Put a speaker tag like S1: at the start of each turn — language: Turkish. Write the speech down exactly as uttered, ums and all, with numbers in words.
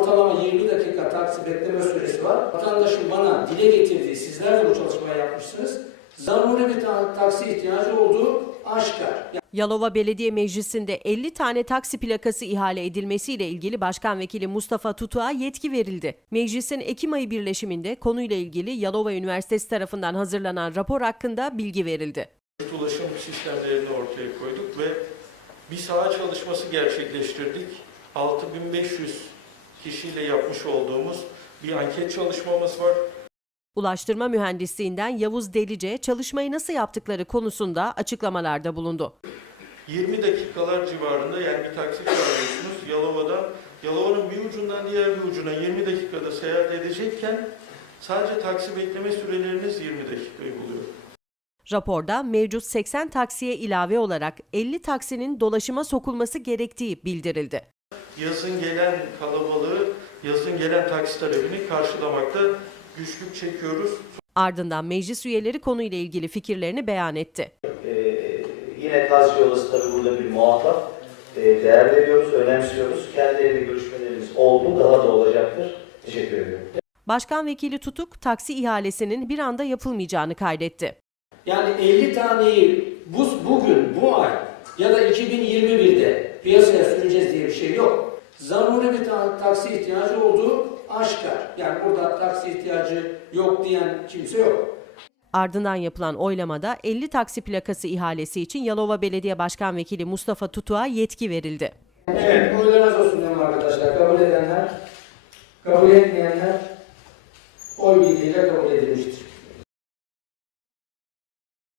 S1: ortalama yirmi dakika taksi bekleme süresi var. Vatandaşın bana dile getirdiği, sizler de bu çalışmayı yapmışsınız, zaruri bir taksi ihtiyacı olduğu aşikar.
S2: Yalova Belediye Meclisi'nde elli tane taksi plakası ihale edilmesiyle ilgili Başkan Vekili Mustafa Tutuk'a yetki verildi. Meclisin Ekim ayı birleşiminde konuyla ilgili Yalova Üniversitesi tarafından hazırlanan rapor hakkında bilgi verildi.
S3: Ulaşım sistemlerini ortaya koyduk ve bir saha çalışması gerçekleştirdik. altı bin beş yüz kişiyle yapmış olduğumuz bir anket çalışmamız var.
S2: Ulaştırma Mühendisliğinden Yavuz Delice çalışmayı nasıl yaptıkları konusunda açıklamalarda bulundu.
S3: yirmi dakikalar civarında, yani bir taksi çağırıyorsunuz Yalova'dan, Yalova'nın bir ucundan diğer bir ucuna yirmi dakikada seyahat edecekken sadece taksi bekleme süreleriniz yirmi dakikayı buluyor.
S2: Raporda mevcut seksen taksiye ilave olarak elli taksinin dolaşıma sokulması gerektiği bildirildi.
S3: Yazın gelen kalabalığı, yazın gelen taksi talebini karşılamakta güçlük çekiyoruz.
S2: Ardından meclis üyeleri konuyla ilgili fikirlerini beyan etti.
S4: Ee, yine taksi yolası tabii burada bir muhatap. Ee, değer veriyoruz, önemsiyoruz. Kendileriyle görüşmelerimiz oldu, daha da olacaktır. Teşekkür ediyorum.
S2: Başkan Vekili Tutuk, taksi ihalesinin bir anda yapılmayacağını kaydetti.
S1: Yani elli taneyi bu, bugün, bu ay ya da iki bin yirmi birde piyasaya süreceğiz diye bir şey yok. Zaruri bir taksi ihtiyacı olduğu aşikar. Yani burada taksi ihtiyacı yok diyen kimse yok.
S2: Ardından yapılan oylamada elli taksi plakası ihalesi için Yalova Belediye Başkan Vekili Mustafa Tutuk'a yetki verildi.
S1: Evet, oylarınız olsun diyorum arkadaşlar. Kabul edenler, kabul etmeyenler oy birliğiyle kabul edilmiştir.